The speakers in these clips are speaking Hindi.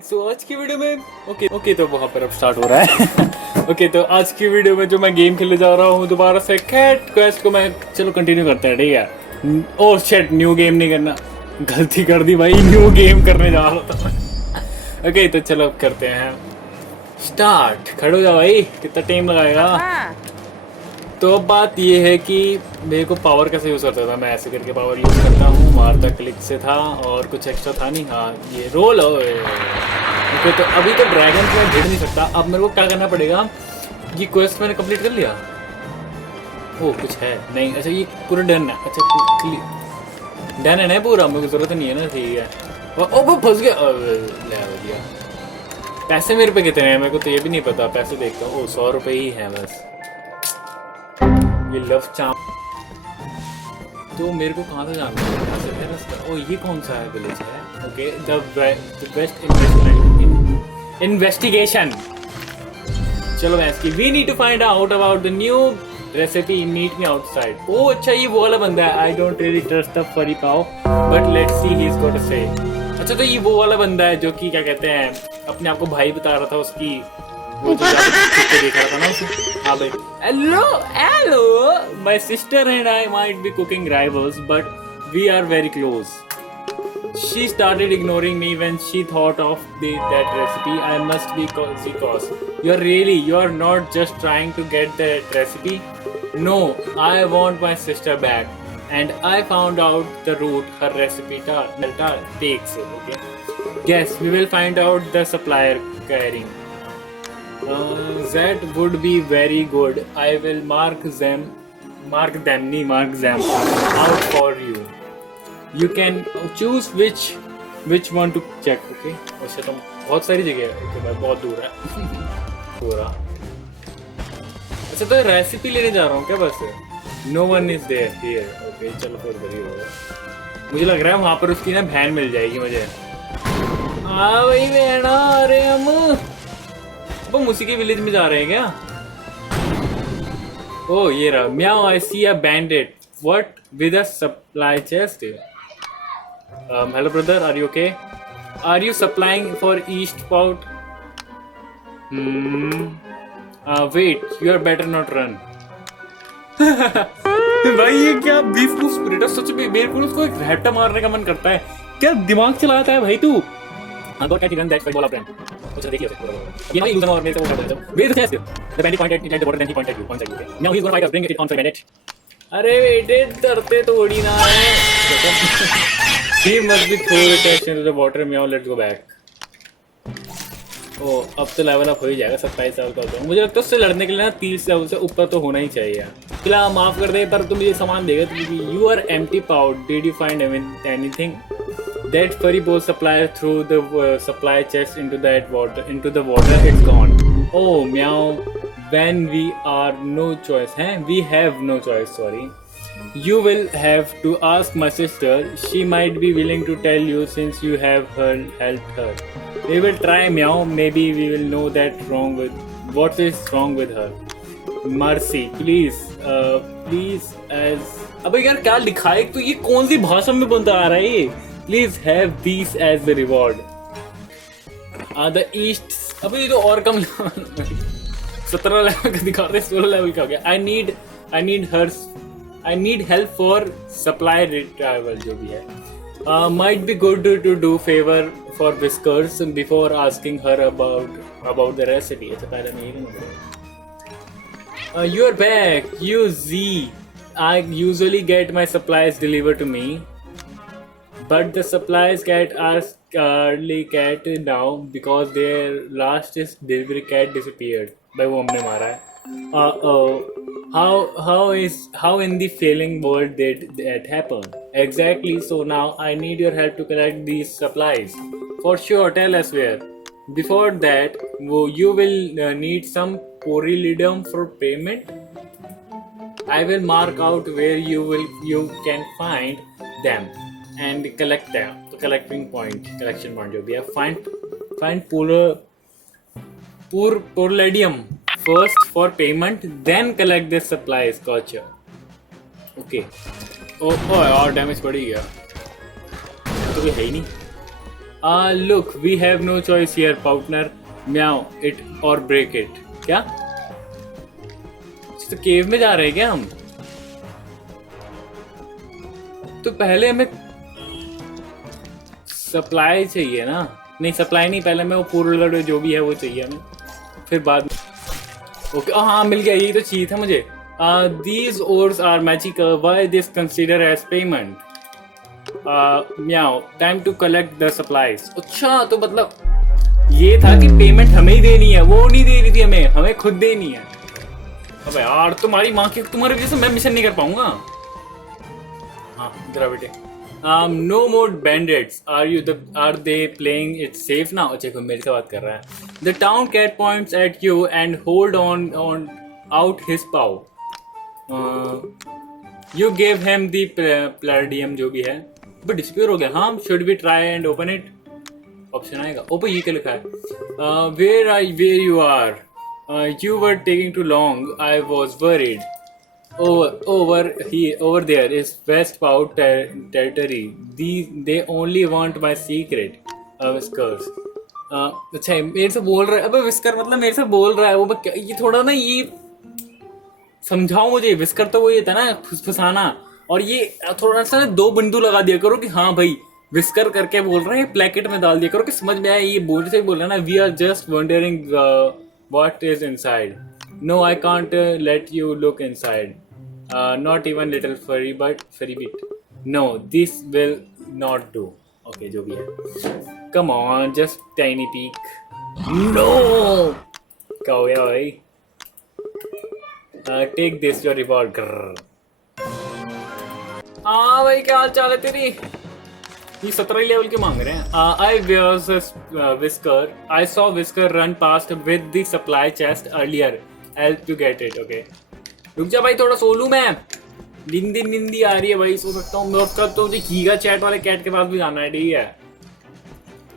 सो आज की वीडियो में ओके तो वहाँ पर अब स्टार्ट हो रहा है। ओके तो आज की वीडियो में जो मैं गेम खेलने जा रहा हूँ दोबारा से कैट क्वेस्ट को मैं चलो कंटिन्यू करते हैं, ठीक है। ओह शिट, न्यू गेम नहीं करना, गलती कर दी भाई, न्यू गेम करने जा रहा था। ओके तो चलो अब करते हैं स्टार्ट। खड़े हो जाओ भाई, कितना टाइम लगाएगा। तो अब बात ये है कि मेरे को पावर कैसे यूज़ करता था। मैं ऐसे करके पावर यूज़ करता हूँ, मारता क्लिक से था और कुछ एक्स्ट्रा था नहीं। हाँ ये रोल ओके तो अभी तो ड्रैगन में भिड़ नहीं सकता। अब मेरे को क्या करना पड़ेगा, ये क्वेस्ट मैंने कंप्लीट कर लिया। ओ कुछ है नहीं, अच्छा ये पूरा डन है। अच्छा डन है ना पूरा, मुझे ज़रूरत नहीं है ना, ठीक है। ओ वो फंस गया, ले पैसे मेरे पे कितने हैं मेरे को तो ये भी नहीं पता। पैसे देखता हूँ, 100 रुपये ही हैं बस। ये लव चाम तो मेरे को कहाँ से जाना है रास्ता। ओ ये कौन सा है विलेज है। Okay the best investigation. चलो मैं इसकी we need to find out about the new recipe, meet me outside. ओ अच्छा ये वो वाला बंदा है। I don't really trust the furry paw but let's see he is got to say. अच्छा तो ये वो वाला बंदा है जो कि क्या कहते हैं अपने आप को भाई बता रहा था उसकी, वो जो देख रहा था ना उसे। हाँ भाई hello my sister and I might be cooking rivals but we are very close. She started ignoring me when she thought of that recipe. I must be cause you are not just trying to get that recipe. No I want my sister back and I found out the route her recipe takes. Okay, yes, we will find out the supplier carrying. That would be very good. I will mark them out for you. You can choose which one to check. Okay, वैसे तो बहुत सारी जगह है। Okay, भाई बहुत दूर है पूरा। अच्छा तो रेसिपी लेने जा रहा हूँ क्या बस। No one is there here. Okay, चलो फिर वही होगा। मुझे लग रहा है वहाँ पर उसकी ना बहन मिल जाएगी मुझे। हाँ भाई बहना, अरे हम उसी के विलेज में जा रहे हैं क्या। ओ ये रहा। Meow I see a bandit. What with a supply chest. Hello brother, are you okay? Are you supplying for east port? Wait, you are better not run. भाई ये क्या बीफ स्पिरिट है सच में। मेरे को उसको एक रैप्टा मारने का मन करता है। क्या दिमाग चलाता है भाई तू। I got catch gun that fight ball up friend. अच्छा देखिए ये ना यूजर और मेरे से वो करता है। Where is the chest? The bandit pointed at the water, then he pointed you. Point at you. Now he's gonna fight us. Bring it on for bandit. अरे बेटे डरते तो उड़ी ना है। He must be thrown attention to the water. Meow, let's go back. ओ अब तो लेवल अप हो ही जाएगा 27 साल का तो। मुझे लगता है उससे लड़ने के लिए ना 30 लेवल से ऊपर तो होना ही चाहिए। फिलहाल माफ कर दे पर तुम मुझे सामान देगा। You are empty pawed, did you find anything? That furry ball supplier threw the supply chest into the water it's gone. Oh meow when we are no choice हैं, we have no choice sorry. You will have to ask my sister. She might be willing to tell you since you have helped her. We will try meow. Maybe we will know what is wrong with her. Mercy, please, please as. अबे यार क्या लिखा है तो ये कौन सी भाषा में बनता आ रहा है ये? Please have these as the reward. The east. अबे ये तो और कम 17 लेवल का दिखा रहे, 16 लेवल का हो गया। I need help for supply retrieval जो भी है। Might be good to do favor for Whiskers before asking her about the recipe. अच्छा पहले मैं यही नहीं। You are back, you Z. I usually get my supplies delivered to me, but the supplies cat are scarcely cat now because their last delivery cat disappeared. भाई वो हमने मारा है। How in the failing world did that happen? Exactly, so now I need your help to collect these supplies. For sure, tell us where. Before that, you will need some Porylidum for payment. I will mark out where you can find them and collect them. So collection point जो भी है, find Porylidum first for payment, then collect the supplies. Gotcha. Okay. Oh यार डैमेज पड़ ही गया तो भी है ही नहीं। Look, we have no choice here, partner. Meow it or break it. क्या? तो केव में जा रहे हैं क्या हम? तो पहले हमें सप्लाई चाहिए ना? नहीं सप्लाई नहीं, पहले हमें वो पूर्ण जो भी है वो चाहिए हमें, फिर बाद में। ओके हाँ मिल गया, यही तो चाहिए था मुझे। These ores are magical. Why this consider as payment? Meow, time to collect the supplies. अच्छा तो मतलब ये था कि पेमेंट हमें ही देनी है, वो नहीं दे रही थी हमें खुद देनी है। अबे यार तुम्हारी माँ की, तुम्हारी वजह से मैं मिशन नहीं कर पाऊंगा। हाँ इधर बेटे। No more bandits. Are they playing it safe now? अच्छा कोई मेरे से बात कर रहा है। The town cat points at you and hold on out his paw. You gave him the palladium जो भी है, बट डिस्पेयर हो गया। हाँ should we try and open it? Option आएगा। ओपन ये क्या लिखा है? Where you are? You were taking too long. I was worried. Over there is West Pow territory. They only want my secret. Whiskers. अच्छा मेरे से बोल रहा है। अबे विस्कर मतलब मेरे से बोल रहा है वो, ये थोड़ा ना ये समझाओ मुझे। विस्कर तो वो ये था ना फुसफुसाना, और ये थोड़ा सा दो बिंदु लगा दिया करो कि हाँ भाई विस्कर करके बोल रहे हैं, प्लेकेट में डाल दिया करो कि समझ में आए ये बोल से बोल रहे हैं ना। We are just wondering what is inside. No I can't let you look inside, not even little furry bit. No this will not do. Okay जो भी है, come on just tiny peek. No क्या हो गया भाई? Take this your reward. हाँ भाई क्या हाल चाल है तेरी? ये 17 लेवल के मांग रहे हैं। I was Whisker. I saw Whisker run past with the supply chest earlier. Help to get it. Okay रुक जा भाई, थोड़ा सो लूं मैं। निंदी आ रही है भाई, सो सकता हूँ मैं। उसका तो गीगा चैट वाले कैट के पास भी जाना है, ठीक है?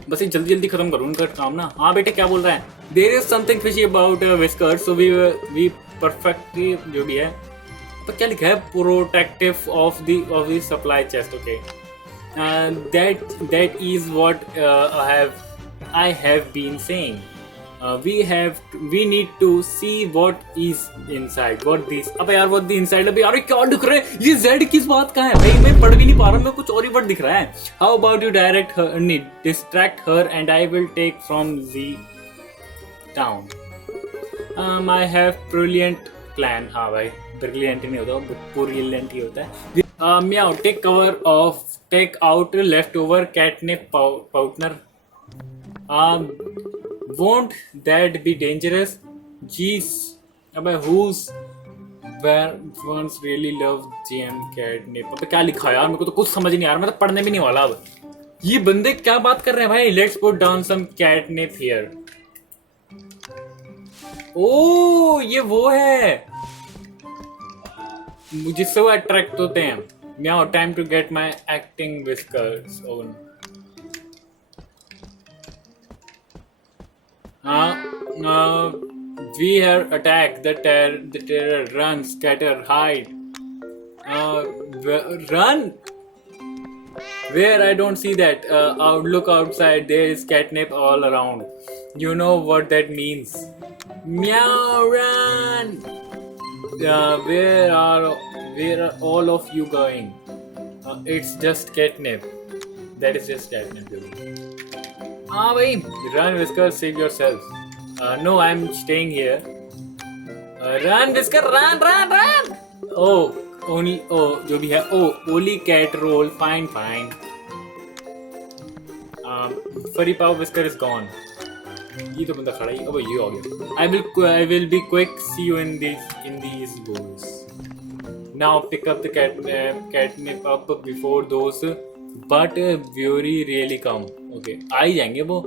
बस ये जल्दी खत्म करूँ उनका काम ना। हाँ बेटे क्या बोल रहा है? There is something fishy about Whisker, so we perfectly जो भी है। तो क्या लिखा है? Protective of the supply chest. Okay that is what I have been saying. We need to see what is inside. What this? अबे यार what the inside? अबे यार क्या दिख रहा है? ये Z किस बात का है भाई? मैं पढ़ भी नहीं पा रहा, मैं कुछ और ही वर्ड दिख रहा है। How about you distract her and I will take from the town. I have brilliant plan. हाँ भाई brilliant नहीं होता, brilliant ही होता है। Meow, take out leftover catnip powder. Won't that be dangerous? Jeez, अबे who's once really loved GM catnip? अबे क्या लिखा यार? मेरे को तो कुछ समझ नहीं आ रहा, मैं तो पढ़ने भी नहीं वाला अब। ये बंदे क्या बात कर रहे हैं भाई? Let's put down some catnip here. ओ ये वो है जिससे वो अट्रैक्ट होते हैं। Meow, time to get my acting whiskers on. We are attacked. The terror, run, scatter, hide. Run. Where? I don't see that. Look outside. There is catnip all around. You know what that means. Meow, run. Where are all of you going? It's just catnip. That is just catnip. हाँ भाई, run Whisker, save yourself. No, I'm staying here. Run Whisker, run. जो भी है, only cat roll, fine. Furry Paw Whisker is gone. ये तो बंदा खड़ा ही। अब ये हो गया। I will be quick. See you in these goals. Now pick up the catnip up before those but fury really come. Okay, आ ही जाएंगे वो।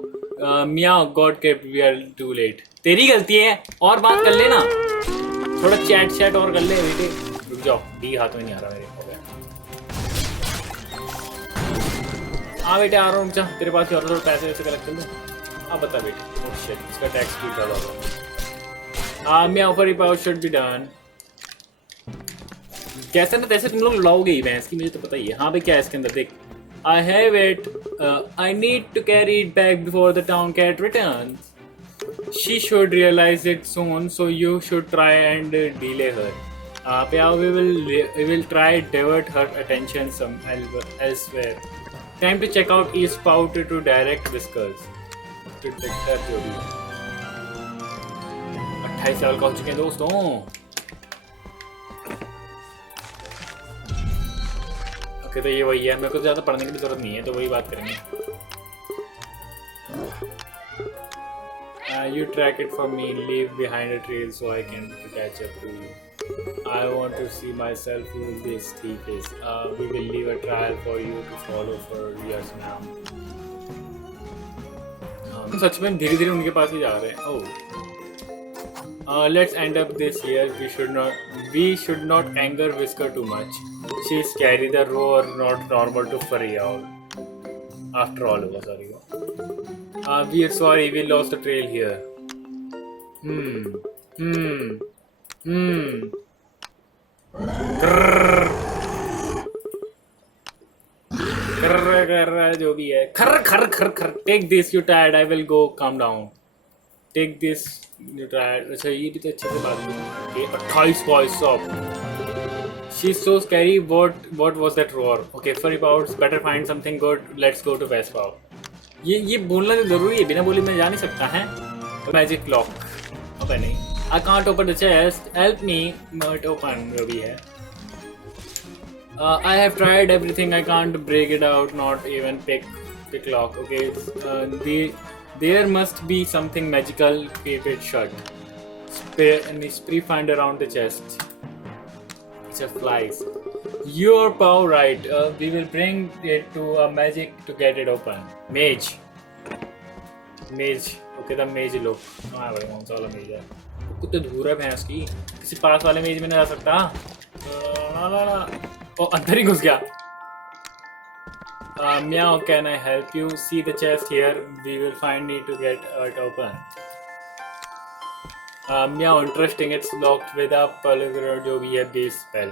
Meow, God kept, we are too late. तेरी गलती है, और बात कर लेना। थोड़ा चैट और कर ले बेटे। रुक जाओ, डी हाथ में नहीं आ रहा मेरे। हो गया। हाँ बेटे आ रहा हूँ, तेरे पास थोड़ा पैसे वैसे कलेक्ट कर लो। अब बता बेटे। शिट, इसका टैक्स भी डाला होगा। Meow, Furry Paw should be done. कैसे ना तैसे तुम लोग लाओगे ही भैंस की, मुझे तो पता ही है। हाँ भाई क्या है इसके अंदर? देख, I have it. I need to carry it back before the town cat returns. She should realize it soon, so you should try and delay her. Yeah, we will try divert her attention some elsewhere. Time to check out East Spout to direct Whiskers. To detector जो भी है. 28 साल का हो चुके हैं दोस्तों. ओके तो ये वही है, मेरे को ज़्यादा पढ़ने की भी जरूरत नहीं है, तो वही बात करेंगे. You track it for me, leave behind a trail so I can catch up to you. I want to see myself who this thief is. We will leave a trail for you to follow for years now. तो सच में धीरे धीरे उनके पास ही जा रहे हैं. Let's end up this here. We should not anger Whisker too much. She's scary, the roar not normal to furry owl. After all, sorry. We are sorry, we lost the trail here. Grrr, जो भी है. खर. Take this, you tired. I will go. Calm down. Take this, you tired. अच्छा ये भी तो अच्छे से बात की. 28 voice up. She's so scary. What was that roar? Okay, furry powers. Better find something good. Let's go to West Pow. ये बोलना तो जरूरी है, बिना बोले मैं जा नहीं सकता है. Magic lock. अब नहीं. I can't open the chest. Help me. Not open जो भी है. I have tried everything. I can't break it out. Not even pick lock. Okay. There must be something magical. Keep it shut. Spree find around the chest. It just flies. Your power right. We will bring it to a magic to get it open. Mage. Okay, the mage लो. हाँ भाई कौन सा वाला mage है? कुत्ते दूर है भैंस की. किसी पास वाले mage में नहीं जा सकता. ओ अंदर ही घुस गया. Meow, can I help you? See the chest here. We will find it to get it open. Meow, interesting. It's locked with a polygonal जो भी है base spell.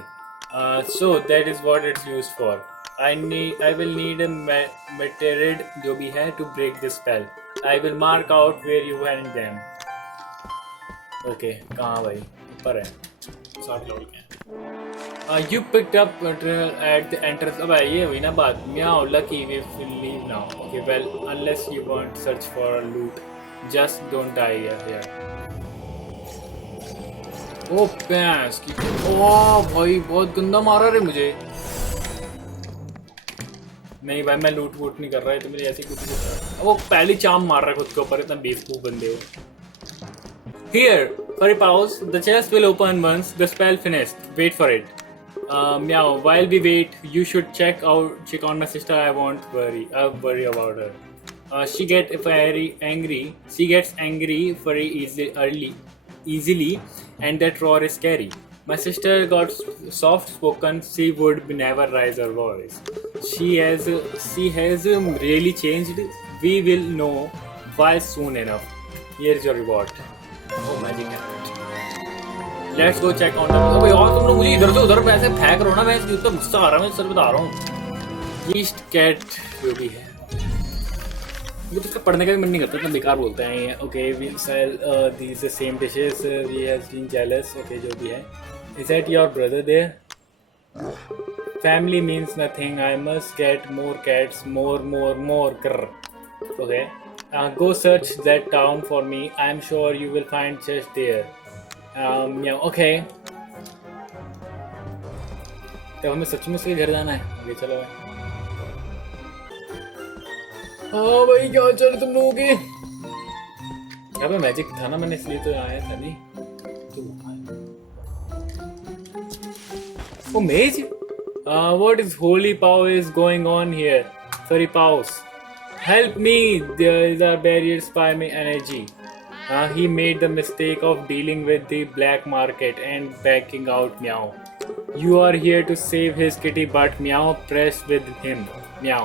So that is what it's used for. I will need a meteorid जो भी है to break this spell. I will mark out where you find them. Okay, कहाँ भाई? ऊपर है. 7 लेवल के हैं. You picked up material at the entrance. अब ये हुई ना बात. Meow, lucky we will leave now. Okay, well unless you want to search for a loot, just don't die here. ओ भैंस की. ओ भाई बहुत गंदा मारा रे मुझे. नहीं भाई मैं लूट वूट नहीं कर रहा है, तो मेरी ऐसी कुछ वो पहली चाम मार रहा है खुद के ऊपर. इतना बेवकूफ बंदे हो. Here, furry paws, the chest will open once the spell finished. Wait for it. Meow. While we wait, you should check on my sister. I won't worry about her. She gets very angry. She gets angry very easily, and that roar is scary. My sister got soft spoken. She would never raise her voice. She has really changed. We will know why soon enough. Here's your reward. Oh magic carrot. Let's go check on the. अबे यार तुम लोग मुझे इधर से उधर पैसे फेंक रहे हो ना, मैं इतना गुस्सा आ रहा है, मैं सर बता रहा हूँ. East cat जो भी है. मुझे तो इसका पढ़ने का भी मन नहीं करता, इतना बेकार बोलते हैं ये. Okay, we sell these same dishes. We have been jealous. Okay, जो भी है. Is that your brother there? Family means nothing. I must get more cats. More. Grr. Okay. Go search that town for me. I am sure you will find chest there. Yeah. Okay. तो हमें सच में उसके घर जाना है. आगे चलो भाई. हाँ भाई क्या चल तुम लोगों की. यहाँ पे मैजिक था ना, मैंने इसलिए तो आया था नहीं. Oh mage? What is holy power is going on here? Furry paws, help me! There are barriers by my energy. He made the mistake of dealing with the black market and backing out. Meow. You are here to save his kitty butt. Meow. Press with him. Meow.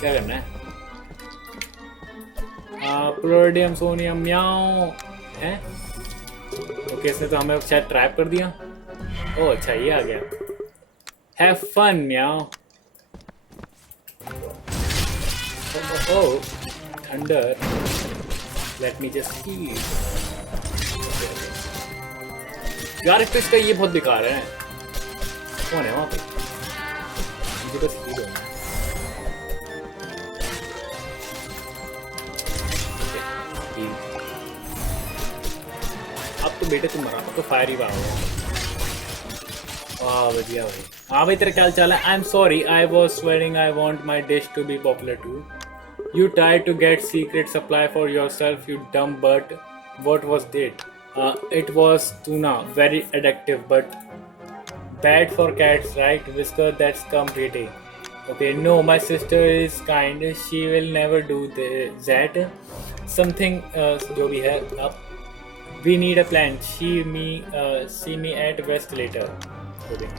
क्या करना है? Palladium Sonium. Meow. हैं? ओके इसने तो हमें शायद ट्रैप कर दिया. ओह अच्छा ये आ गया. Have fun, Meow. Oh, thunder. Let me just heal. यार इस का ये बहुत बेकार है. कौन है वहाँ पे? मुझे बस हील होना. अब तो बेटे तुम मरा तो फायर ही बाहर हो. वाह बढ़िया भाई. हाँ भाई तेरा क्या चाल है? I am sorry I was swearing I want my dish to be popular too. You tried to get secret supply for yourself, you dumb bird. What was that? It was tuna. Very addictive, but bad for cats, right? Whisker, that's completely. Okay, no, my sister is kind. She will never do that. Something जो भी है अब. We need a plan. See me at West later. Okay.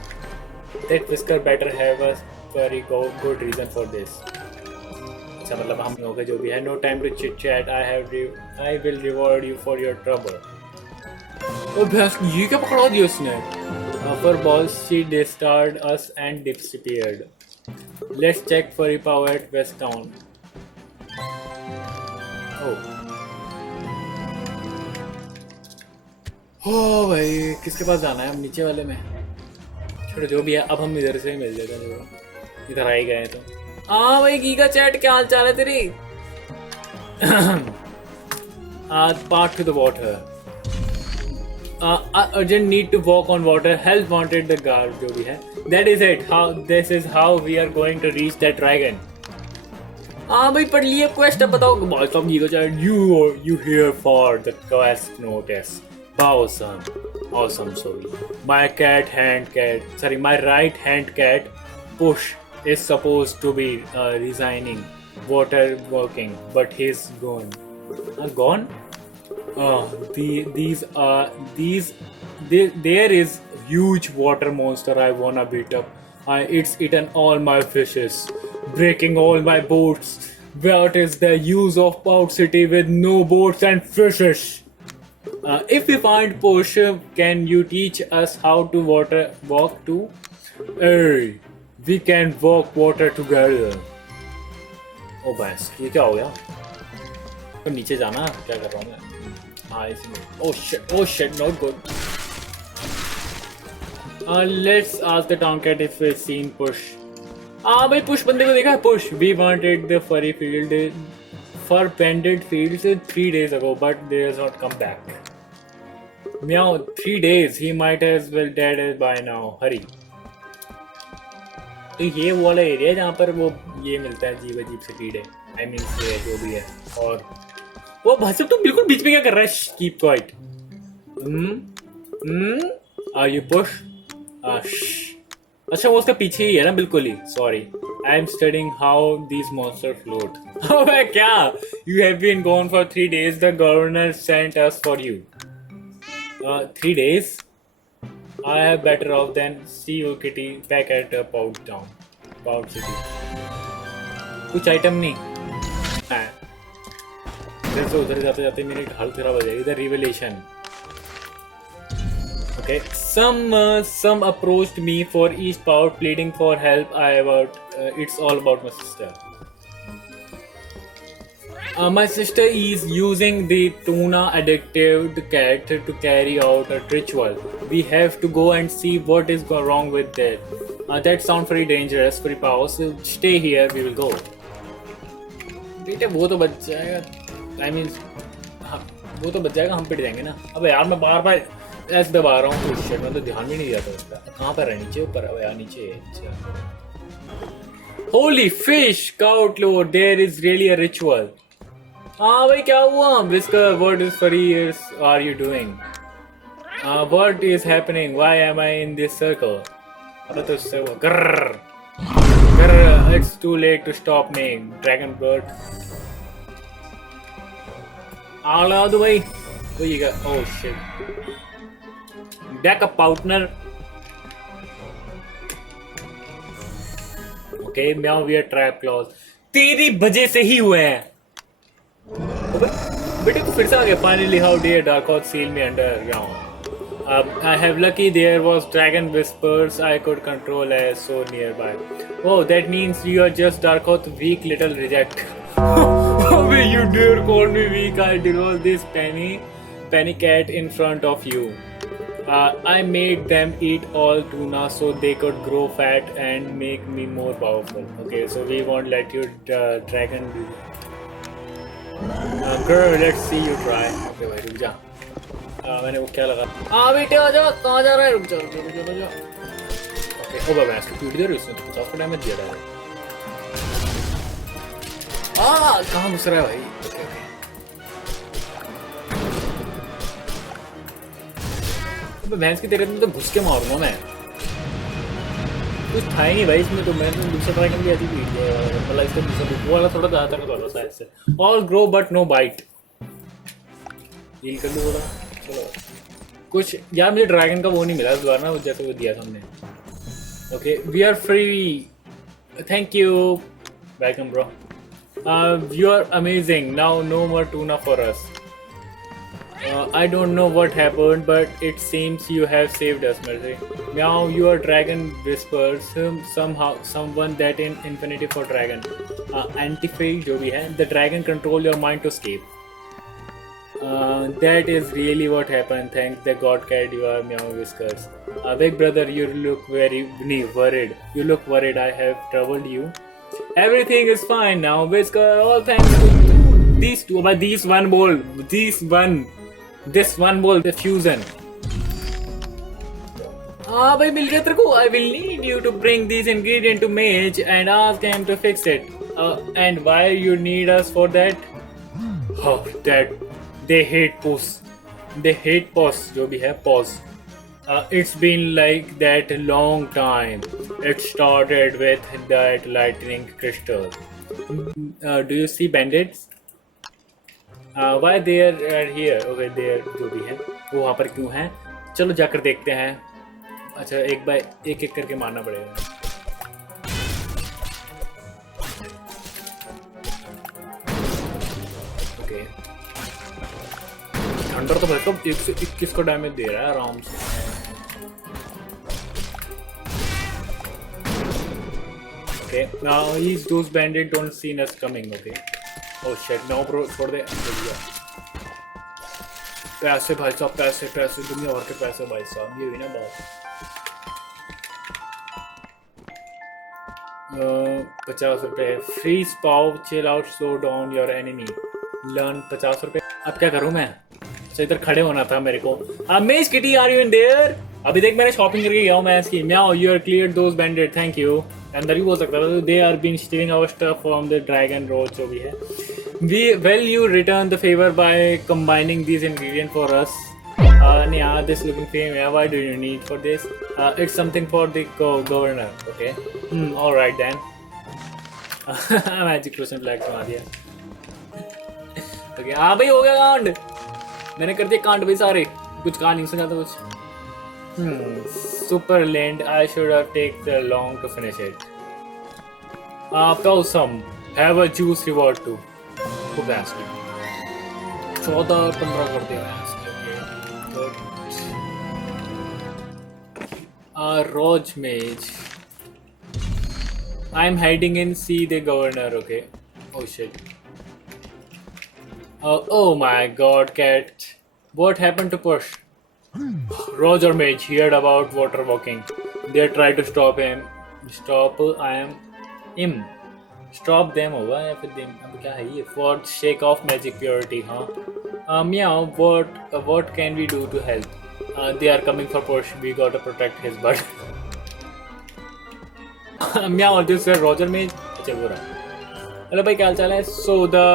That Whisker better have a very good reason for this. अच्छा मतलब हम लोग जो भी है. No time to chit chat. I will reward you for your trouble. ओ भैंस ये क्या पकड़ा दिया उसने. Fur balls she distracted us and disappeared. Let's check for power at west town. ओ भाई किसके पास जाना है? हम नीचे वाले में. छोड़ो जो भी है. अब हम इधर से ही मिल जाते हैं. इधर आ ही गए तो. हाँ भाई गीगा चैट क्या हाल चाल है तेरी? Path to the water. Urgent need to walk on water. Help wanted the guard जो भी है. That is it. This is how we are going to reach that dragon. हाँ भाई पढ़ लिए क्वेस्ट. अब बताओ भाई साहब giga chad. You here for the quest notice. Awesome sorry. My right hand cat push is supposed to be resigning water working, but he's gone. Gone? There is huge water monster I wanna beat up. It's eaten all my fishes, breaking all my boats. What is the use of Pout City with no boats and fishes? If we find Push, can you teach us how to walk too? Hey. We can walk water together. ओ बस ये क्या हो गया? तो नीचे जाना क्या कर रहा हूँ मैं? हाँ इसमें. Oh shit, not good. Let's ask the town cat if we've seen Push. हाँ भाई पुश बंदे को देखा है. Push. We wanted the fur pendant fields 3 days ago, but they has not come back. Meow. 3 days. He might as well dead by now. Hurry. तो ये वो वाला एरिया है जहाँ पर वो ये मिलता है अजीब अजीब से कीड़े. आई मीन से जो भी है. और वो भाई साहब तुम बिल्कुल बीच में क्या कर रहा है? Keep quiet. Are you push? अच्छा वो उसका पीछे ही है ना बिल्कुल ही. Sorry I am studying how these monster float. अबे क्या? You have been gone for 3 days. The governor sent us for you. 3 days? I have better off than see you kitty back at Pout City. कुछ आइटम नहीं. इधर से उधर जाते जाते मेरी हालत खराब हो जाएगी. इधर revelation. Okay. Some approached me for East Pout pleading for help. It's all about my sister. My sister is using the tuna addicted cat to carry out a ritual. We have to go and see what is wrong with that. That sounds very dangerous. Very powerful. So stay here. We will go. बेटे वो तो बच जाएगा. I mean, वो तो बच जाएगा. हम पिट जाएंगे ना. अबे यार मैं बार ऐसे दबा रहा हूँ. शिट मैं तो ध्यान भी नहीं दिया था उसका. कहाँ पर है? नीचे ऊपर? अब यार नीचे. Holy fish, Coutlo, there is really a ritual. हाँ भाई क्या हुआ? Whisker, what is for years are you doing? What is happening? Why am I in this circle? अरे तो इससे वो grrr. It's too late to stop me, Dragon Bird. आग लगा दो भाई. वो ये क्या? Oh shit. Back up, partner. Okay, now we are trap claws. तेरी वजह से ही हुए हैं. बेटे तू फिर से आ गया. Finally, how dare Darkoth seal me underground? I have lucky there was dragon whispers I could control as so nearby. Oh, that means you are just Darkoth weak little reject. Will you dare call me weak? I divorced this penny cat in front of you. I made them eat all tuna so they could grow fat and make me more powerful. Okay, so we won't let you dragon do that. Girl, let's see you try. Okay भाई रुक जा. मैंने वो क्या लगा? बेटे आ जा. कहाँ जा रहा है? रुक जा. Okay, ओ बाबा इसको पीट दे रही उसने तो 50 का डैमेज दिया है. कहाँ घुस रहा है भाई? भैंस की तेरे में तो घुस के मारूंगा मैं. कुछ था ही नहीं भाई इसमें तो. मैंने दूसरा ड्रैगन भी ऐसी पीट दिया मतलब इसका दूसरा वो वाला थोड़ा ज़्यादा कर दो शायद से. All growl but no bite. Heal कर लो थोड़ा. चलो कुछ यार मुझे ड्रैगन का वो नहीं मिला इस बार ना जैसे वो दिया था हमने. Okay we are free. Thank you. Welcome bro. You are amazing. Now no more tuna for us. I don't know what happened, but it seems you have saved us, Mercy. Now you are dragon whispers. Somehow, someone that in Infinity for Dragon. Anti-fake जो भी है. The dragon control your mind to escape. That is really what happened. Thank the God cat you are, meow whiskers. Big brother, you look very worried. You look worried. I have troubled you. Everything is fine now, Whisker. All thanks to these two. But this one bowl, the fusion. भाई मिल गया तेरे को. I will need you to bring these ingredients to Mage and ask him to fix it. And why you need us for that? Oh, that they hate pause. They hate pause. जो भी है pause. It's been like that a long time. It started with that lightning crystal. Do you see bandits? Why they are here? Okay, they are जो भी है वो वहाँ पर क्यों हैं? चलो जाकर देखते हैं. अच्छा एक करके मारना पड़ेगा. Okay. थंडर तो भाई साहब 121 का डैमेज दे रहा है आराम से. Okay, now those bandits don't see us coming. Okay. Oh shit, no bro, छोड़ दे. पैसे भाई साहब पैसे दुनिया भर के पैसे भाई साहब ये हुई ना बात. 50 रुपए. Freeze pow, chill out, slow down your enemy. Learn 50 रुपए. अब क्या करूँ मैं? तो इधर खड़े होना था मेरे को. Amaze Kitty, are you in there? अभी देख मैंने शॉपिंग करके गया हूँ मैं इसकी. Meow, you are cleared those bandits. Thank you. अंदर भी बोल सकता था. They are been stealing our stuff from the dragon road जो भी है. Well, you return the favor by combining these ingredients for us. Yeah, this looking thing. Yeah, why do you need for this? It's something for the governor. Okay. All right then. Magic question flag बना दिया. Okay. हाँ भाई हो गया कांड. मैंने कर दिया कांड भाई सारे. कुछ कहा नहीं सुना तो कुछ. Super land. I should have taken long to finish it. Awesome. Have a juice reward too. खूब ऐसे. 14-15 कर दिया ऐसे. Roj Mage. I'm hiding in see the governor. Okay. Oh shit. Oh my God, cat. What happened to Push? Roger Mage heard about water walking. They tried to stop him. Stop him. Stop them होगा या फिर them अब क्या है ये? For shake off magic purity, हाँ. Meow. What can we do to help? They are coming for Push. We gotta protect his butt. Meow. This is Roger Mage. अच्छा वो रहा. हेलो भाई क्या हाल चाल है? So the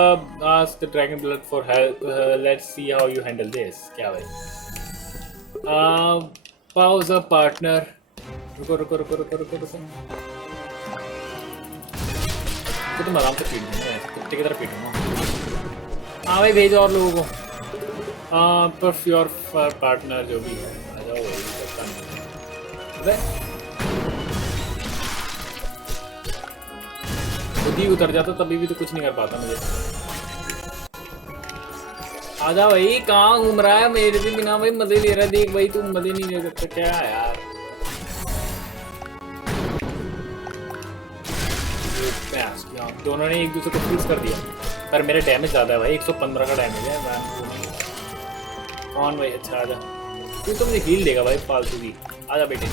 ask the dragon blood for help. Let's see how you handle this. क्या भाई? Pause up partner. रुको तो तुम आराम से पीट दूँगा कुत्ते की तरह पीटूंगा. हाँ भाई भेज और लोगों को. पर योर पार्टनर जो भी है आ जाओ भाई. अबे खुद ही उतर जाता तभी भी तो कुछ नहीं कर पाता मुझे. आजा भाई कहाँ घूम रहा है मेरे से बिना भाई मजे ले रहा है. देख भाई तू मजे नहीं ले सकता क्या यार. दोनों ने एक दूसरे को फ्रीज कर दिया, पर मेरा डैमेज ज़्यादा है भाई, 115 का डैमेज है। मैं कौन भाई? अच्छा आजा, तू तो मुझे हील देगा भाई फालतू की, आजा बेटे।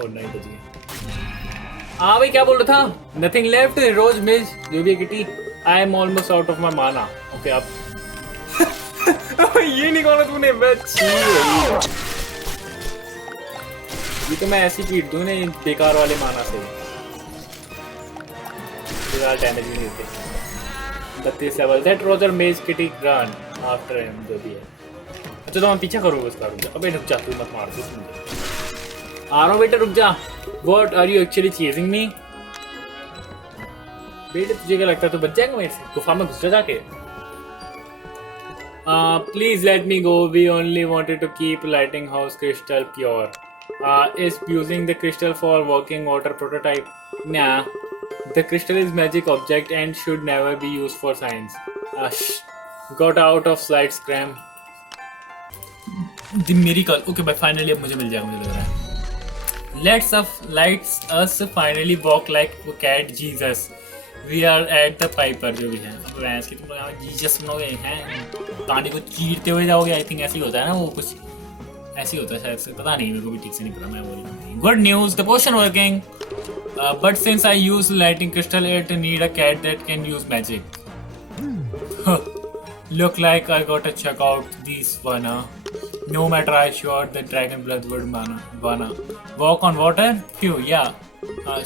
और नहीं बची। हाँ भाई क्या बोल रहा था? नथिंग लेफ्ट रोज मिस जो भी kitty, I am almost out of my माना। ओके आप ये नहीं कहा तूने, ये तो मैं ऐसी पीट दूँ ना बेकार वाले माना से, डैमेज भी नहीं देते। 32 लेवल दैट रोजर मेज किटी रन आफ्टर हिम जो भी है। अच्छा तो मैं पीछा करूँगा उसका, रुक जा। अबे रुक जा, तू मत मार दे मुझे। आ रहा हूँ बेटा, रुक जा। What are you actually chasing me? बेटे तुझे क्या लगता है तू बच जाएगा मेरे से? गुफा में घुस जा जाके। Please let me go. We only wanted to keep lighting house crystal pure. Is using the crystal for working water prototype? Nah. The crystal is magic object and should never be used for science. Got out of slight scram. The miracle. Okay, but finally अब मुझे मिल जाएगा, मुझे लग रहा है। Let's us finally walk like cat Jesus. We are at the Piper जो भी है। अब वैंस की तुम लोग यहाँ जीसस बनोगे हैं, कांडी को चीरते हुए जाओगे। आई थिंक ऐसे ही होता है ना, वो कुछ ऐसे ही होता है शायद से, पता नहीं, मेरे को भी ठीक से नहीं पता, मैं बोल। Good news, the potion working. But since I use lighting crystal, it need a cat that can use magic. Look like I gotta check out this one. No matter, I sure the dragon blood would wanna walk on water. Phew, yeah.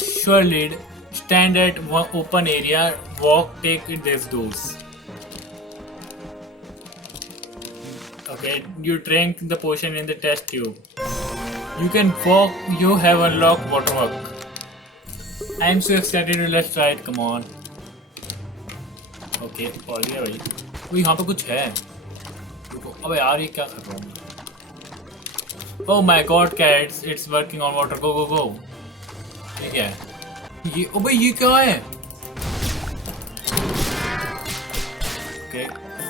Sure lead. Stand at one open area. Walk. Take these doors. Okay, you drank the potion in the test tube. You can walk. You have unlocked waterwork. I am so excited. Let's try it. Come on. Okay, पढ़ लिया भाई। वो यहाँ पे कुछ है। अबे यार ये क्या कर रहा हूँ? Oh my God, cats! It's working on water. Go, go, go! ये क्या है? ये अबे ये क्या है? Okay,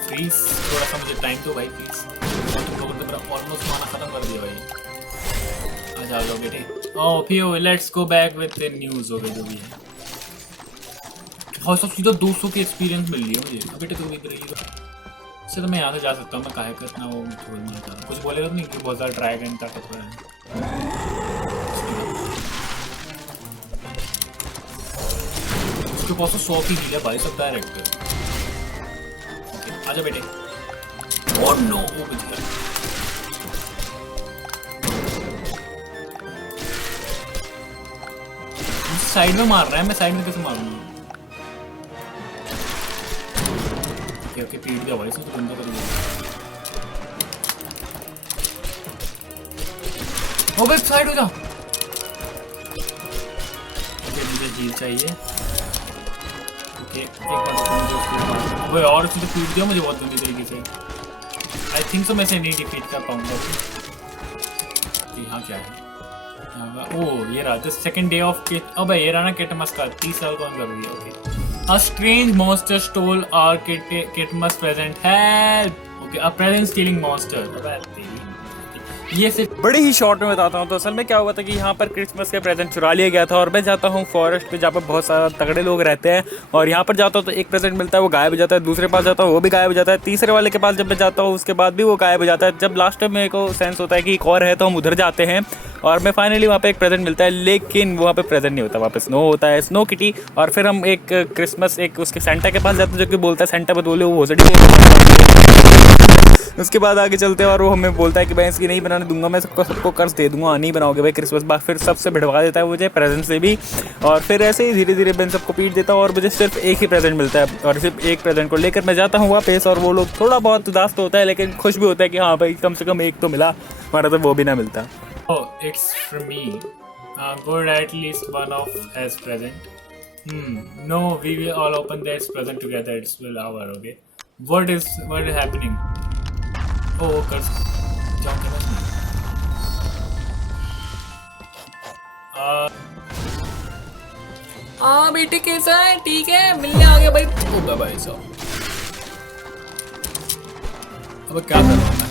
please थोड़ा सा मुझे टाइम दो भाई प्लीज। तुम लोगों ने मेरा ऑलमोस्ट माना खत्म कर दिया भाई। आ जाओ बेटे। Oh, phew! Let's go back with the news हो गई जो भी है। और सब सीधा 200 की एक्सपीरियंस मिल रही है मुझे। बेटे तू इधर ही से तो मैं यहाँ से जा सकता हूँ। मैं काहे करना वो बोलना चाह रहा, कुछ बोलेगा तो नहीं कि बहुत ज़्यादा ड्रैगन ताकतवर है। उसके पास तो 100 की हील है भाई, सब डायरेक्ट। आजा बेटे। ओह नो, वो बच गया। साइड में मार रहा है, मैं साइड में कैसे मारूंगा? ओके पीट दिया भाई, इसको तो बंदा कर दिया। ओ भाई साइड हो जा। ओके मुझे हील चाहिए। ओके एक बार वो और उसने पीट दिया मुझे बहुत गंदी तरीके से। आई थिंक सो मैं इसे नहीं डिफीट कर पाऊंगा। यहाँ क्या है? ओह ये रहा सेकंड डे ऑफ किट। अब ये रहा ना किटमस का 30 साल कौन कर रही है। Okay A strange monster stole our Kitmus present. Help! Okay, a present stealing monster. ये सिर्फ बड़े ही शॉर्ट में बताता हूँ। तो असल में क्या हुआ था कि यहाँ पर क्रिसमस का प्रेजेंट चुरा लिया गया था और मैं जाता हूँ फॉरेस्ट पे जहाँ पर बहुत सारा तगड़े लोग रहते हैं और यहाँ पर जाता हूँ तो एक प्रेजेंट मिलता है, वो गायब हो जाता है। दूसरे पास जाता हूँ वो भी गायब हो जाता है। तीसरे वाले के पास जब मैं जाता हूँ उसके बाद भी वो गायब हो जाता है। जब लास्ट में मेरे को सेंस होता है कि एक और है तो हम उधर जाते हैं और मैं फाइनली वहाँ पे एक प्रेजेंट मिलता है, लेकिन वहाँ पे प्रेजेंट नहीं होता, वहाँ पे स्नो होता है, स्नो किटी। और फिर हम एक क्रिसमस एक उसके सेंटा के पास जाते हैं जो कि बोलता है सेंटा मत बोले, वो उसके बाद आगे चलते हैं और वो हमें बोलता है कि मैं इसकी नहीं बनाने दूंगा, मैं सबको कर्ज दे दूंगा, नहीं बनाओगे भाई क्रिसमस। बाद फिर सबसे भिड़वा देता है मुझे प्रेजेंट से भी और फिर ऐसे ही धीरे धीरे मैं सबको पीट देता हूँ और मुझे सिर्फ एक ही प्रेजेंट मिलता है और सिर्फ एक प्रेजेंट को लेकर मैं जाता हूँ वापस। और वो लोग थोड़ा बहुत उदास तो होता है लेकिन खुश भी होता है कि हाँ भाई कम से कम एक तो मिला, हमारा तो वो भी ना मिलता। Oh, it's from me. Good, at least one of has present. No, we will all open this present together. It's will hour, okay? What is happening? Oh, कर्स जाओ के पास। हाँ बेटे कैसा है? ठीक है, मिलने आ गया भाई। ओ भाई साहब, अब क्या कर रहा हूँ मैं?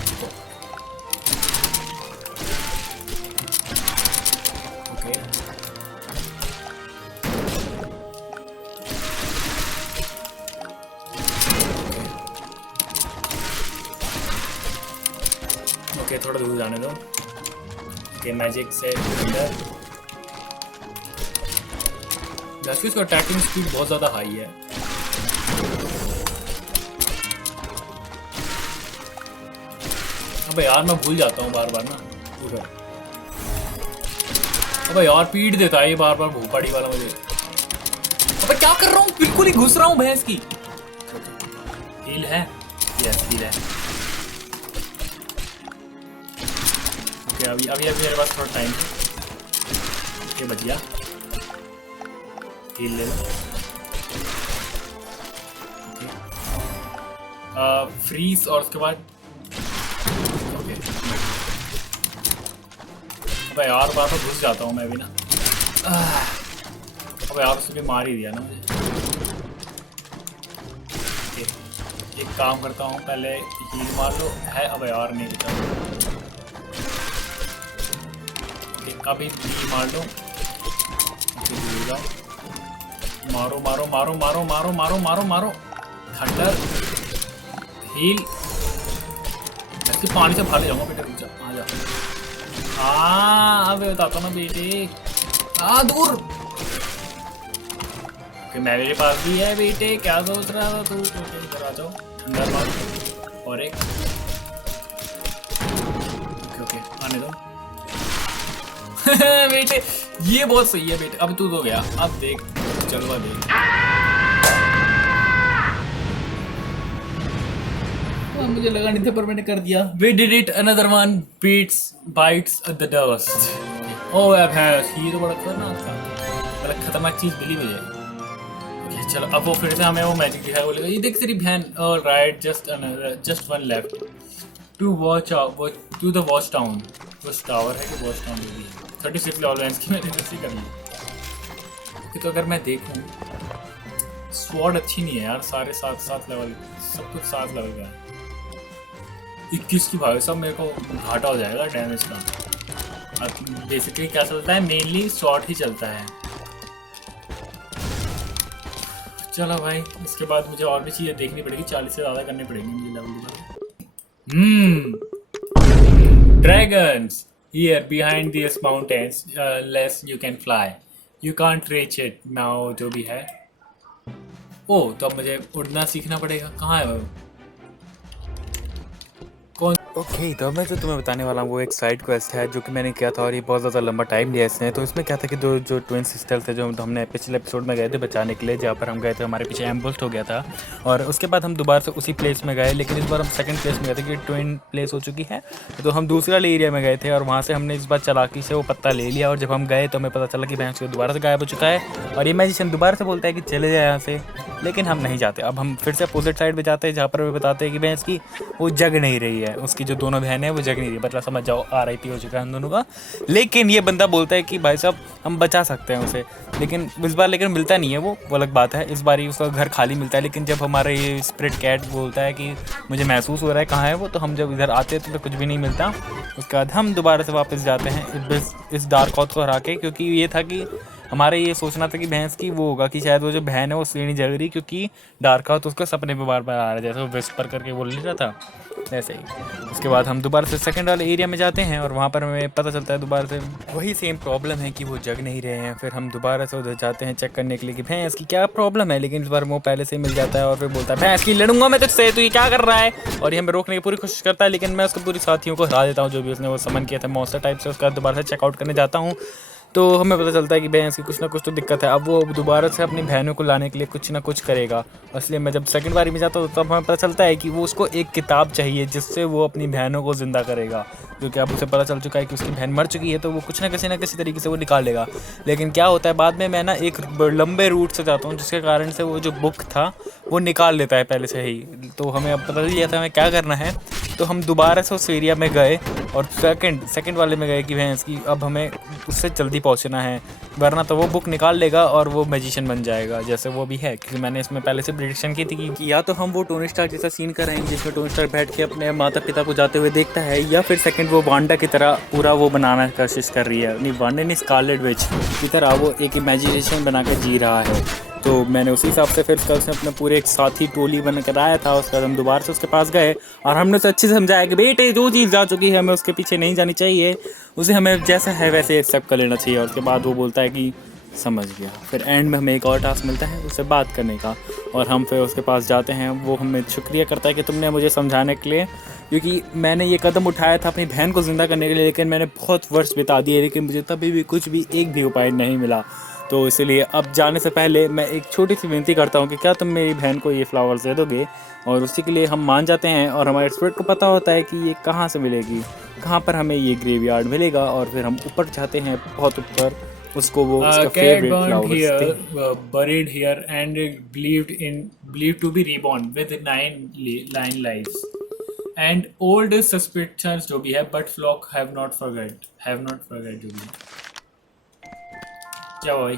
ओके थोड़ा दूर जाने दो। ओके मैजिक से अंदर। जैसे इसका अटैकिंग स्पीड बहुत ज़्यादा हाई है। अबे यार मैं भूल जाता हूँ बार बार ना। अबे यार पीट देता है ये बार बार भूपाड़ी वाला मुझे। अबे क्या कर रहा हूँ, बिल्कुल ही घुस रहा हूँ भैंस की। हील है, यस हील है। ओके अभी अभी अभी मेरे पास थोड़ा टाइम है। ये बच गया, हील ले लो। फ्रीज और उसके बाद ओके। अबे यार बार बार घुस जाता हूँ मैं भी ना। अबे यार उसने मार ही दिया ना मुझे। एक काम करता हूँ, पहले हील मार लो है। अबे यार नहीं बचा। अभी हील मार लो। मारो मारो मारो मारो मारो मारो मारो मारो। Thunder heal. ऐसे पानी से बाहर ले जाऊंगा बेटे, रुक जा, आ जा। अबे बताता ना बेटे, दूर। ओके मेरे पास भी है बेटे, क्या सोच रहा था तू? इधर आ जाओ, अंदर मार और एक। ओके ओके आने दो। बेटे ये बहुत सही है बेटे। अब तू तो गया, अब देख चलवा देख। मुझे लगा नहीं था पर मैंने कर दिया। We did it, another one beats bites the dust. Oh यार ये तो बड़ा खतरनाक था, बड़ा खतरनाक चीज मिली मुझे। ओके चलो अब वो फिर से हमें वो मैजिक दिखाया, बोलेगा ये देख तेरी बहन। Alright just one left to watch to the watch town. Watch tower है कि वॉच टाउन भी है। 36 लेवल की मैंने जैसी कर ली। ओके तो अगर मैं देखूं स्वॉर्ड अच्छी नहीं है यार, सारे 7 लेवल, सब कुछ 7 लेवल का है। 21 की भाई साहब मेरे को घाटा हो जाएगा डैमेज का। अब बेसिकली क्या चलता है, मेनली शॉर्ट ही चलता है। चलो भाई इसके बाद मुझे और भी चीज़ें देखनी पड़ेगी, 40 से ज़्यादा करनी पड़ेगी मुझे level. Dragons here behind this mountains, less you can fly, you can't reach it now. जो भी है ओ तो अब मुझे उड़ना सीखना पड़ेगा। कहाँ है वो? ओके तो मैं जो तुम्हें बताने वाला हूँ वो एक साइड क्वेस्ट है जो कि मैंने किया था, और ये बहुत ज़्यादा लंबा टाइम लिया इसने। तो इसमें क्या था कि जो ट्विन सिस्टर थे जो हमने पिछले एपिसोड में गए थे बचाने के लिए, जहाँ पर हम गए थे हमारे पीछे एम्बुस्ट हो गया था, और उसके बाद हम दोबारा से उसी प्लेस में गए, लेकिन इस बार हम सेकंड प्लेस में गए थे कि ट्विन प्लेस हो चुकी है। तो हम दूसरे वाले एरिया में गए थे और वहाँ से हमने इस बार चालाकी से वो पत्ता ले लिया, और जब हम गए तो हमें पता चला कि भैंस दोबारा से गायब हो चुका है। और ये मैजिशियन दोबारा से बोलता है कि चले जाए यहाँ से, लेकिन हम नहीं जाते। अब हम फिर से अपोजिट साइड पे जाते हैं जहाँ पर वे बताते हैं कि भैंस की वो जग नहीं रही है, उसकी जो दोनों बहनें हैं वो जग नहीं रही, मतलब समझ जाओ RIP हो चुका है हम दोनों का। लेकिन ये बंदा बोलता है कि भाई साहब हम बचा सकते हैं उसे, लेकिन इस बार लेकिन मिलता नहीं है वो अलग बात है। इस बार ही उसका घर खाली मिलता है, लेकिन जब हमारा ये स्प्रिट कैट बोलता है कि मुझे महसूस हो रहा है कहाँ है वो, तो हम जब इधर आते हैं तो कुछ भी नहीं मिलता। उसके बाद हम दोबारा से वापस जाते हैं इस डार्क हॉथ को हरा के, क्योंकि ये था कि हमारे ये सोचना था कि भैंस की वो होगा कि शायद वो जो बहन है वो सीढ़ी जग रही, क्योंकि डार्क हाउस उसको सपने में बार बार आ रहा है, जैसे वो विस्पर करके बोल रहा था ऐसे ही। उसके बाद हम दोबारा से सेकंड वाले एरिया में जाते हैं और वहाँ पर हमें पता चलता है दोबारा से वही सेम प्रॉब्लम है कि वो जग नहीं रहे हैं। फिर हम दोबारा से उधर जाते हैं चेक करने के लिए कि भैंस की क्या प्रॉब्लम है, लेकिन इस बार वो पहले से मिल जाता है और फिर बोलता है भैंस की लड़ूंगा मैं तुझसे, तो ये क्या कर रहा है, और ये हमें रोकने की पूरी कोशिश करता है, लेकिन मैं उसको पूरी साथियों को हरा देता हूँ जो भी उसने वो समन किया था मॉन्स्टर टाइप से। उसका दोबारा से चेकआउट करने जाता हूँ तो हमें पता चलता है कि भैंस की कुछ ना कुछ तो दिक्कत है। अब वो दोबारा से अपनी बहनों को लाने के लिए कुछ ना कुछ करेगा, इसलिए मैं जब सेकंड बारी में जाता हूँ तब हमें पता चलता है कि वो उसको एक किताब चाहिए जिससे वो अपनी बहनों को ज़िंदा करेगा, क्योंकि अब उसे पता चल चुका है कि उसकी बहन मर चुकी है, तो वो कुछ ना किसी तरीके से वो निकाल लेगा। लेकिन क्या होता है बाद में मैं ना एक लंबे रूट से जाता हूँ जिसके कारण से वो जो बुक था वो निकाल लेता है पहले से ही। तो हमें अब पता चल गया था हमें क्या करना है, तो हम दोबारा से उस एरिया में गए और सेकंड वाले में गए कि भैंस की अब हमें उससे जल्दी पहुंचना है, वरना तो वो बुक निकाल लेगा और वो मैजिशियन बन जाएगा जैसे वो भी है, क्योंकि मैंने इसमें पहले से प्रेडिक्शन की थी कि या तो हम वो टोनी स्टार्क जैसा सीन कराएंगे जिसमें टोनी स्टार्क बैठ के अपने माता पिता को जाते हुए देखता है, या फिर सेकंड वो वांडा की तरह पूरा वो बनाना कोशिश कर रही है, नहीं वांडा नहीं स्कारलेट विच की तरह वो एक इमेजिनेशन बना कर जी रहा है, तो मैंने उसी हिसाब से फिर उसका उसने अपने पूरे एक साथी टोली बन कर आया था। उसके बाद हम दोबारा से उसके पास गए और हमने उसे अच्छे से समझाया कि बेटे जो चीज़ जा चुकी है हमें उसके पीछे नहीं जानी चाहिए, उसे हमें जैसा है वैसे एक्सेप्ट कर लेना चाहिए। और उसके बाद वो बोलता है कि समझ गया। फिर एंड में हमें एक और टास्क मिलता है उससे बात करने का, और हम फिर उसके पास जाते हैं। वो हमें शुक्रिया करता है कि तुमने मुझे समझाने के लिए, क्योंकि मैंने ये कदम उठाया था अपनी बहन को ज़िंदा करने के लिए, लेकिन मैंने बहुत वर्ष बिता दिए, लेकिन मुझे तभी भी कुछ भी एक भी उपाय नहीं मिला। तो इसलिए अब जाने से पहले मैं एक छोटी सी विनती करता हूँ कि क्या तुम मेरी बहन को ये फ्लावर्स दे दोगे। और उसी के लिए हम मान जाते हैं और हमारे स्पिरिट को पता होता है कि ये कहाँ से मिलेगी, कहाँ पर हमें ये ग्रेवयार्ड मिलेगा। और फिर हम ऊपर जाते हैं, बहुत ऊपर, उसको वो उसका favourite flowers buried here and believed to be reborn with 9 lives and old suspicions जो भी है, but flock have not forget जो भी है। क्या भाई,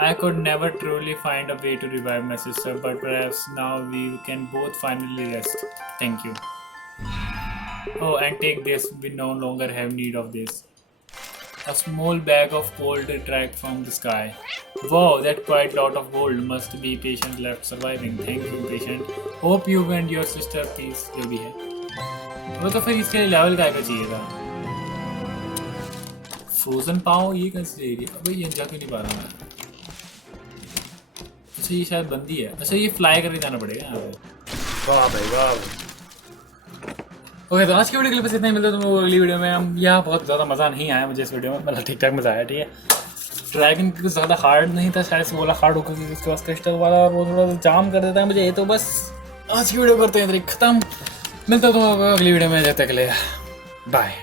I could never truly find a way to revive my sister, but perhaps now we can both finally rest. Thank you. Oh, and take this, we no longer have need of this. A small bag of gold dragged from the sky. Wow, that quite lot of gold. Must be patient left surviving. Thank you, patient. Hope you and your sister peace. जो भी है वो तो फिर इसके लिए लेवल का चाहिए था। फ्रोजन पाओ ये कैसे एरिया, अबे ये जा क्यों नहीं पा रहा मैं। अच्छा ये शायद बंदी है। अच्छा ये फ्लाई करके जाना पड़ेगा यहाँ पे। वाह भाई वाह भाई। ओके तो आज की वीडियो के लिए बस इतना ही। मिलता है तुमको अगली वीडियो में। हम यहाँ बहुत ज़्यादा मज़ा नहीं आया मुझे इस वीडियो में, मतलब ठीक ठाक मज़ा आया, ठीक है। ड्रैगन कुछ ज़्यादा हार्ड नहीं था, शायद से बोला हार्ड होगा क्योंकि उसके पास क्रिस्टल वाला और वो थोड़ा सा जाम कर देता है मुझे। तो बस आज की वीडियो करते हैं ख़त्म। मिलता है तुमको अगली वीडियो में, जब तक के लिए बाय।